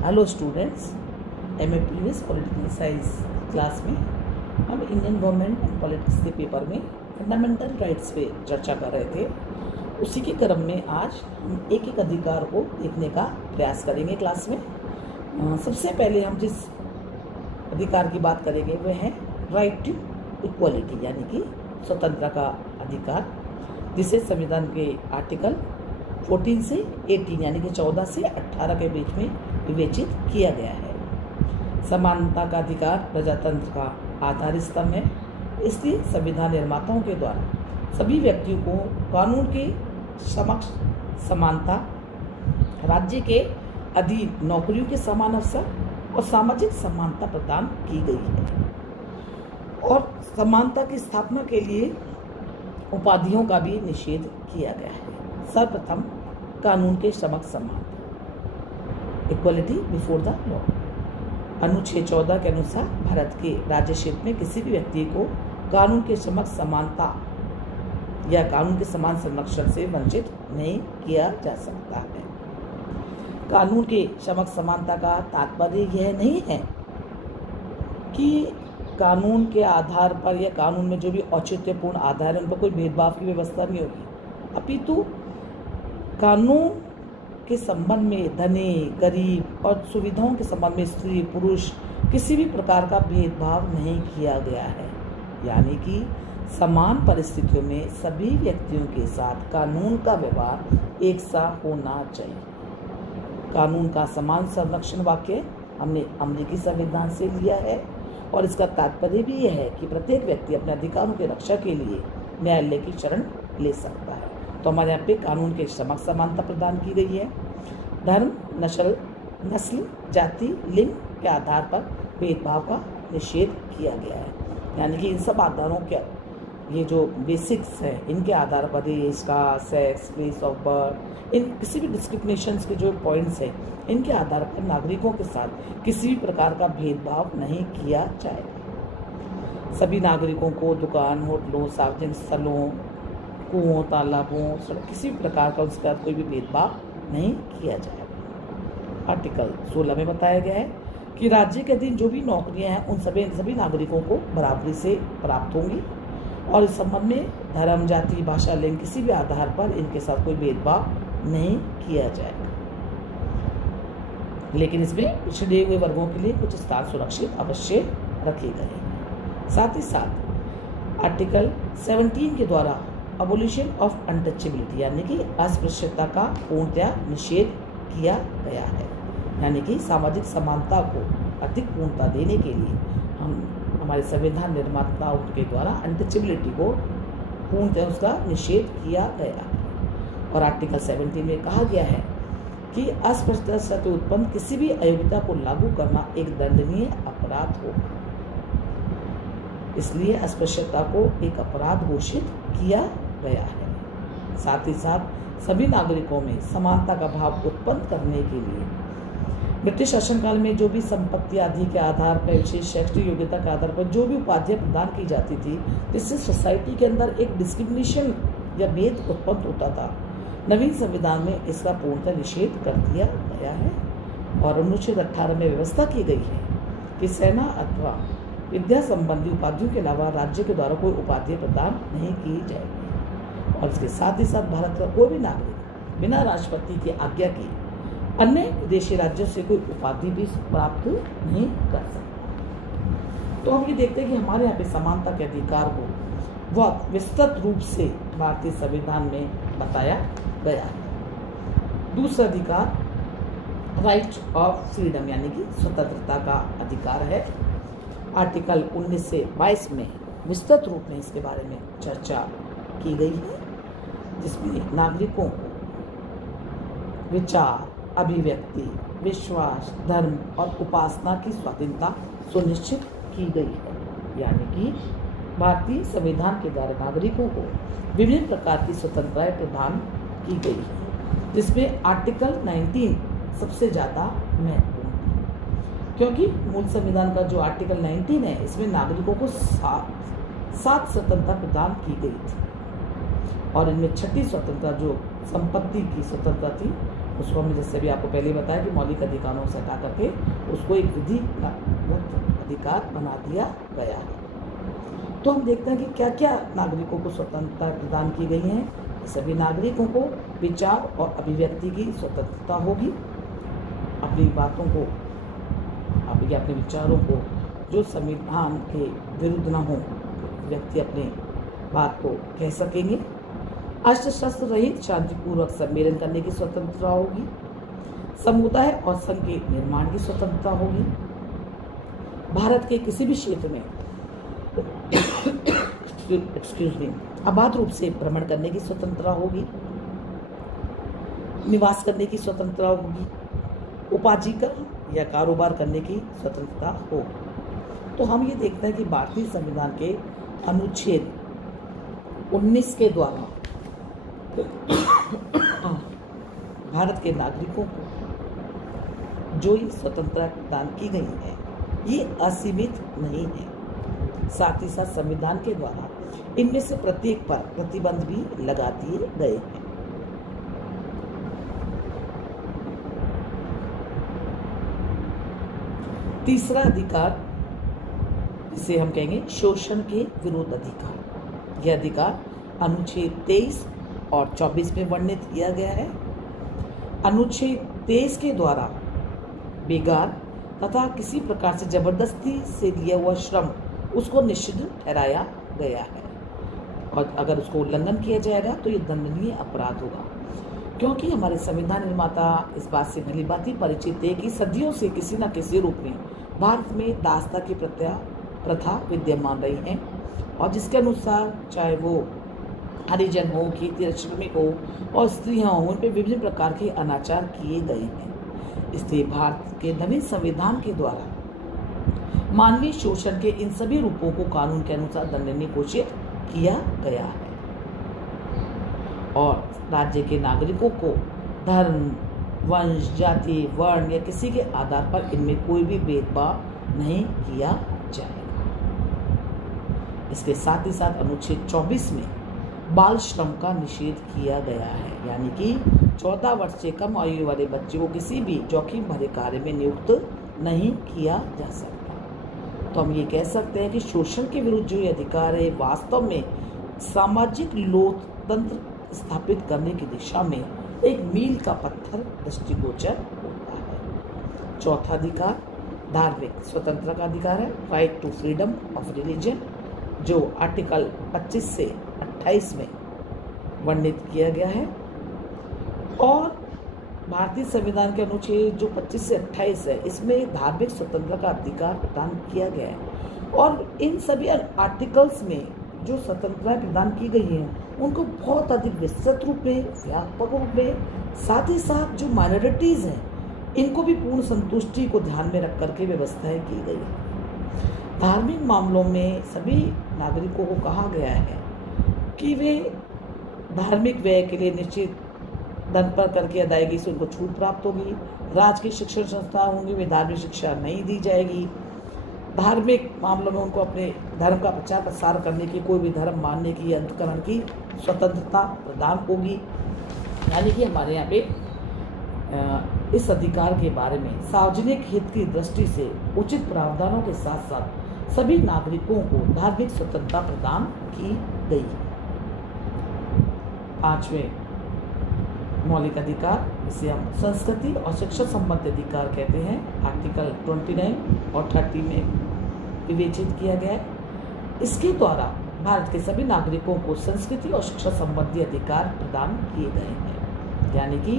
Hello students, previous political science class में हम Indian government and politics के paper में फंडामेंटल राइट्स पे चर्चा कर रहे थे। उसी के क्रम में आज हम एक एक अधिकार को देखने का प्रयास करेंगे क्लास में। सबसे पहले हम जिस अधिकार की बात करेंगे वह है राइट टू इक्वलिटी, यानी कि स्वतंत्रता का अधिकार, जिसे संविधान के आर्टिकल 14 से 18 यानी कि 14 से 18 के बीच में विवेचित किया गया है। समानता का अधिकार प्रजातंत्र का आधार स्तंभ है, इसलिए संविधान निर्माताओं के द्वारा सभी व्यक्तियों को कानून के समक्ष समानता, राज्य के अधीन नौकरियों के समान अवसर और सामाजिक समानता प्रदान की गई है। और समानता की स्थापना के लिए उपाधियों का भी निषेध किया गया है। सर्वप्रथम कानून के समक्ष समानता, इक्वलिटी बिफोर द लॉ। अनुच्छेद 14 के अनुसार भारत के राज्य क्षेत्र में किसी भी व्यक्ति को कानून के समक्ष समानता या कानून के समान संरक्षण से वंचित नहीं किया जा सकता है। कानून के समक्ष समानता का तात्पर्य यह नहीं है कि कानून के आधार पर या कानून में जो भी औचित्यपूर्ण आधार है उन पर कोई भेदभाव की व्यवस्था नहीं होगी, अपितु कानून के संबंध में धनी गरीब और सुविधाओं के संबंध में स्त्री पुरुष किसी भी प्रकार का भेदभाव नहीं किया गया है। यानी कि समान परिस्थितियों में सभी व्यक्तियों के साथ कानून का व्यवहार एक सा होना चाहिए। कानून का समान संरक्षण वाक्य हमने अमेरिकी संविधान से लिया है और इसका तात्पर्य भी यह है कि प्रत्येक व्यक्ति अपने अधिकारों की रक्षा के लिए न्यायालय की शरण ले सकता है। तो हमारे यहाँ पे कानून के समक्ष समानता प्रदान की गई है। धर्म, नस्ल, जाति, लिंग के आधार पर भेदभाव का निषेध किया गया है। यानी कि इन सब आधारों के ये जो बेसिक्स है इनके आधार पर देश का सेक्स, प्लेस ऑफ बर्थ, इन किसी भी डिस्क्रिमिनेशंस के जो पॉइंट्स हैं इनके आधार पर नागरिकों के साथ किसी भी प्रकार का भेदभाव नहीं किया जाएगा। सभी नागरिकों को दुकान, होटलों, सार्वजनिक स्थलों, कुओं, तालाबों, किसी भी प्रकार का उसका कोई भी भेदभाव नहीं किया जाएगा। आर्टिकल 16 में बताया गया है कि राज्य के अधीन जो भी नौकरियां हैं उन सभी नागरिकों को बराबरी से प्राप्त होंगी और इस संबंध में धर्म, जाति, भाषा, लिंग किसी भी आधार पर इनके साथ कोई भेदभाव नहीं किया जाएगा। लेकिन इसमें पिछड़े हुए वर्गों के लिए कुछ स्थान सुरक्षित अवश्य रखे गए हैं। साथ ही साथ आर्टिकल 17 के द्वारा अबोलिशन ऑफ अनटचेबिलिटी यानी कि अस्पृश्यता का पूर्णतया निषेध किया गया है। यानी कि सामाजिक समानता को अधिक पूर्णता देने के लिए हमारे संविधान निर्माताओं के द्वारा अनटचेबिलिटी को पूर्णतया उसका निषेध किया गया है। और आर्टिकल 17 में कहा गया है कि अस्पृश्यता से उत्पन्न किसी भी अयोग्यता को लागू करना एक दंडनीय अपराध होगा। इसलिए अस्पृश्यता को एक अपराध घोषित किया गया है। साथ ही साथ सभी नागरिकों में समानता का भाव उत्पन्न करने के लिए ब्रिटिश शासनकाल में जो भी संपत्ति आदि के आधार पर, विशेष शैक्षणिक योग्यता के आधार पर जो भी उपाधियां प्रदान की जाती थी, जिससे सोसाइटी के अंदर एक डिस्क्रिमिनेशन या भेद उत्पन्न होता था, नवीन संविधान में इसका पूर्णतः निषेध कर दिया गया है। और अनुच्छेद 18 में व्यवस्था की गई है कि सेना अथवा विद्या संबंधी उपाधियों के अलावा राज्य के द्वारा कोई उपाधि प्रदान नहीं की जाएगी। और इसके साथ ही साथ भारत का कोई भी नागरिक बिना राष्ट्रपति की आज्ञा के अन्य विदेशी राज्यों से कोई उपाधि भी प्राप्त नहीं कर सकता। तो हम ये देखते हैं कि हमारे यहाँ पे समानता के अधिकार को बहुत विस्तृत रूप से भारतीय संविधान में बताया गया है। दूसरा अधिकार राइट ऑफ फ्रीडम यानी कि स्वतंत्रता का अधिकार है। आर्टिकल 19 से 22 में विस्तृत रूप में इसके बारे में चर्चा की गई है, जिसमें नागरिकों को विचार, अभिव्यक्ति, विश्वास, धर्म और उपासना की स्वतंत्रता सुनिश्चित की गई है। यानी कि भारतीय संविधान के द्वारा नागरिकों को विभिन्न प्रकार की स्वतंत्रताएं प्रदान की गई है, जिसमें आर्टिकल 19 सबसे ज़्यादा महत्वपूर्ण है, क्योंकि मूल संविधान का जो आर्टिकल 19 है इसमें नागरिकों को सात स्वतंत्रता प्रदान की गई थी और इनमें छठी स्वतंत्रता जो संपत्ति की स्वतंत्रता थी उसको हमने जैसे भी आपको पहले बताया कि मौलिक अधिकारों से हटा करके उसको एक विधिवत अधिकार बना दिया गया है। तो हम देखते हैं कि क्या क्या नागरिकों को स्वतंत्रता प्रदान की गई है। सभी नागरिकों को विचार और अभिव्यक्ति की स्वतंत्रता होगी। अपनी बातों को, अपने विचारों को जो संविधान के विरुद्ध न हो, व्यक्ति अपने बात को कह सकेंगे। अस्त्र शस्त्र रहित शांतिपूर्वक सम्मेलन करने की स्वतंत्रता होगी। समुदाय और संघ के निर्माण की स्वतंत्रता होगी। भारत के किसी भी क्षेत्र में अबाध रूप से भ्रमण करने की स्वतंत्रता होगी। निवास करने की स्वतंत्रता होगी। उपाजीकरण या कारोबार करने की स्वतंत्रता होगी। तो हम ये देखते हैं कि भारतीय संविधान के अनुच्छेद 19 के द्वारा भारत के नागरिकों को जो ये स्वतंत्रता प्रदान की गई है ये असीमित नहीं है। साथ ही साथ संविधान के द्वारा इनमें से प्रत्येक पर प्रतिबंध भी लगा दिए गए हैं। तीसरा अधिकार, जिसे हम कहेंगे शोषण के विरोध अधिकार। यह अधिकार अनुच्छेद 23 और 24 में वर्णित किया गया है। अनुच्छेद 23 के द्वारा बेगार तथा किसी प्रकार से जबरदस्ती से लिया हुआ श्रम उसको निषिद्ध ठहराया गया है और अगर उसको उल्लंघन किया जाएगा तो ये दंडनीय अपराध होगा। क्योंकि हमारे संविधान निर्माता इस बात से भली भांति परिचित है कि सदियों से किसी न किसी रूप में भारत में दासता की प्रथा विद्यमान रही है और जिसके अनुसार चाहे वो हरिजन हो, खेती श्रमिक हो और स्त्रियां हो, उन पर विभिन्न प्रकार के अनाचार किए गए हैं। इसलिए भारत के नवीन संविधान के द्वारा मानवीय शोषण के इन सभी रूपों को कानून के अनुसार दंडनीय घोषित किया गया है और राज्य के नागरिकों को धर्म, वंश, जाति, वर्ण या किसी के आधार पर इनमें कोई भी भेदभाव नहीं किया जाएगा। इसके साथ ही साथ अनुच्छेद 24 में बाल श्रम का निषेध किया गया है, यानी कि 14 वर्ष से कम आयु वाले बच्चे को किसी भी जोखिम भरे कार्य में नियुक्त नहीं किया जा सकता। तो हम ये कह सकते हैं कि शोषण के विरुद्ध जो ये अधिकार है वास्तव में सामाजिक लोकतंत्र स्थापित करने की दिशा में एक मील का पत्थर दृष्टिगोचर होता है। चौथा अधिकार धार्मिक स्वतंत्रता का अधिकार है, right to freedom of religion, जो आर्टिकल 25 से 28 में वर्णित किया गया है और भारतीय संविधान के अनुच्छेद जो 25 से 28 है इसमें धार्मिक स्वतंत्रता का अधिकार प्रदान किया गया है और इन सभी आर्टिकल्स में जो स्वतंत्रता प्रदान की गई हैं उनको बहुत अधिक विस्तृत रूप में, व्यापक रूप में, साथ ही साथ जो माइनॉरिटीज हैं इनको भी पूर्ण संतुष्टि को ध्यान में रख करके व्यवस्थाएं की गई है। धार्मिक मामलों में सभी नागरिकों को कहा गया है कि वे धार्मिक व्यय के लिए निश्चित धन पर कर की अदायगी से उनको छूट प्राप्त होगी। राज्य की शिक्षण संस्थाएं होंगी, वे धार्मिक शिक्षा नहीं दी जाएगी। धार्मिक मामलों में उनको अपने धर्म का प्रचार प्रसार करने की, कोई भी धर्म मानने की, अंतकरण की स्वतंत्रता प्रदान होगी। यानी कि हमारे यहाँ पे इस अधिकार के बारे में सार्वजनिक हित की दृष्टि से उचित प्रावधानों के साथ साथ सभी नागरिकों को धार्मिक स्वतंत्रता प्रदान की गई है। पांचवें मौलिक अधिकार, जिसे हम संस्कृति और शिक्षा संबंधी अधिकार कहते हैं, आर्टिकल 29 और 30 में विवेचित किया गया है। इसके द्वारा भारत के सभी नागरिकों को संस्कृति और शिक्षा संबंधी अधिकार प्रदान किए गए हैं। यानी कि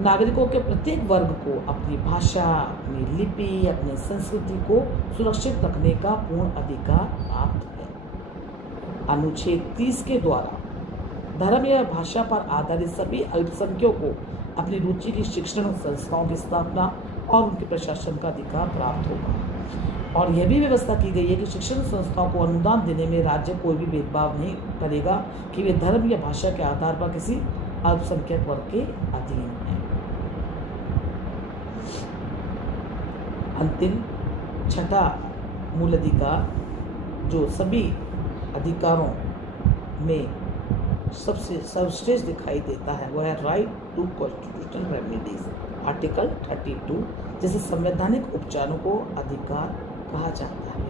नागरिकों के प्रत्येक वर्ग को अपनी भाषा, अपनी लिपि, अपनी संस्कृति को सुरक्षित रखने का पूर्ण अधिकार प्राप्त है। अनुच्छेद 30 के द्वारा धर्म या भाषा पर आधारित सभी अल्पसंख्यकों को अपनी रुचि की शिक्षण संस्थाओं की स्थापना और उनके प्रशासन का अधिकार प्राप्त होगा। और यह भी व्यवस्था की गई है कि शिक्षण संस्थाओं को अनुदान देने में राज्य कोई भी भेदभाव नहीं करेगा कि वे धर्म या भाषा के आधार पर किसी अल्पसंख्यक वर्ग के अधीन हैं। अंतिम छठा मूल अधिकार, जो सभी अधिकारों में सबसे सर्वश्रेष्ठ दिखाई देता है वो है right to constitutional remedies article 32, जिसे संवैधानिक उपचारों को अधिकार कहा जाता है।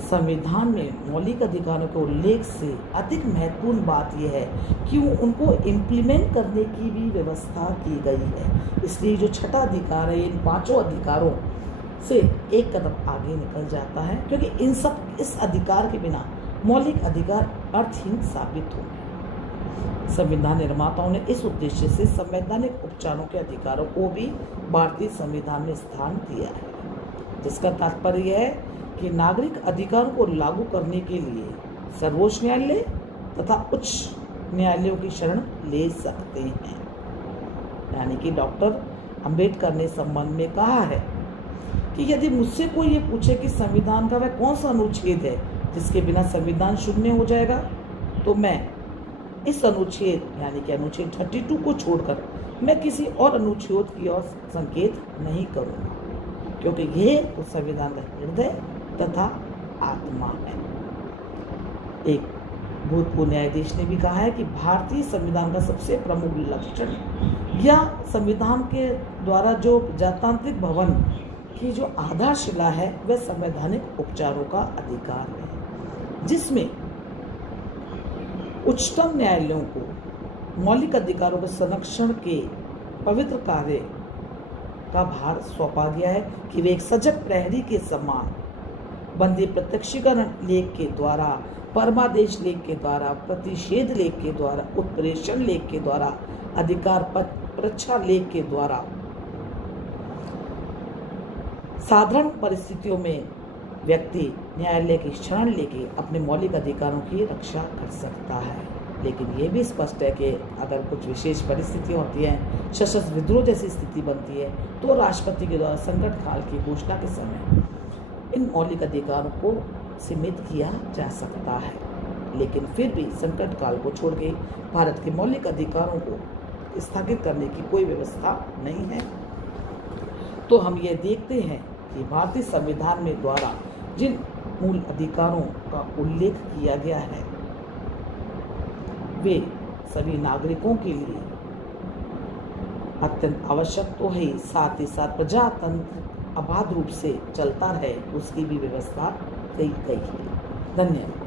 संविधान में मौलिक अधिकारों के उल्लेख से अधिक महत्वपूर्ण बात यह है कि उनको इम्प्लीमेंट करने की भी व्यवस्था की गई है। इसलिए जो छठा अधिकार है इन पांचों अधिकारों से एक कदम आगे निकल जाता है, क्योंकि इस अधिकार के बिना मौलिक अधिकार अर्थहीन साबित होंगे। संविधान निर्माताओं ने इस उद्देश्य से संवैधानिक उपचारों के अधिकारों को भी भारतीय संविधान में स्थान दिया है, जिसका तात्पर्य है कि नागरिक अधिकारों को लागू करने के लिए सर्वोच्च न्यायालय तथा उच्च न्यायालयों की शरण ले सकते हैं। यानी कि डॉक्टर अंबेडकर ने संबंध में कहा है कि यदि मुझसे कोई ये पूछे कि संविधान का वह कौन सा अनुच्छेद है जिसके बिना संविधान शून्य हो जाएगा, तो मैं इस अनुच्छेद यानी कि अनुच्छेद 32 को छोड़कर मैं किसी और अनुच्छेद की ओर संकेत नहीं करूँगा, क्योंकि यह तो संविधान का हृदय तथा आत्मा है। एक भूतपूर्व न्यायाधीश ने भी कहा है कि भारतीय संविधान का सबसे प्रमुख लक्षण या संविधान के द्वारा जो प्रजातांत्रिक भवन की जो आधारशिला है वह संवैधानिक उपचारों का अधिकार है, जिसमें उच्चतम न्यायालयों को मौलिक अधिकारों के संरक्षण के पवित्र कार्य का भार सौंपा गया है कि वे एक सजग प्रहरी के समान बंदी प्रत्यक्षीकरण लेख के द्वारा, परमादेश लेख के द्वारा, प्रतिषेध लेख के द्वारा, उत्प्रेषण लेख के द्वारा, अधिकार परीक्षा लेख के द्वारा साधारण परिस्थितियों में व्यक्ति न्यायालय की शरण लेके अपने मौलिक अधिकारों की रक्षा कर सकता है। लेकिन ये भी स्पष्ट है कि अगर कुछ विशेष परिस्थितियाँ होती हैं, सशस्त्र विद्रोह जैसी स्थिति बनती है, तो राष्ट्रपति के द्वारा संकट काल की घोषणा के समय इन मौलिक अधिकारों को सीमित किया जा सकता है। लेकिन फिर भी संकट काल को छोड़ के भारत के मौलिक अधिकारों को स्थगित करने की कोई व्यवस्था नहीं है। तो हम ये देखते हैं कि भारतीय संविधान में द्वारा जिन मूल अधिकारों का उल्लेख किया गया है वे सभी नागरिकों के लिए अत्यंत आवश्यक तो है, साथ ही साथ प्रजातंत्र अबाध रूप से चलता रहे उसकी भी व्यवस्था की गई है। धन्यवाद।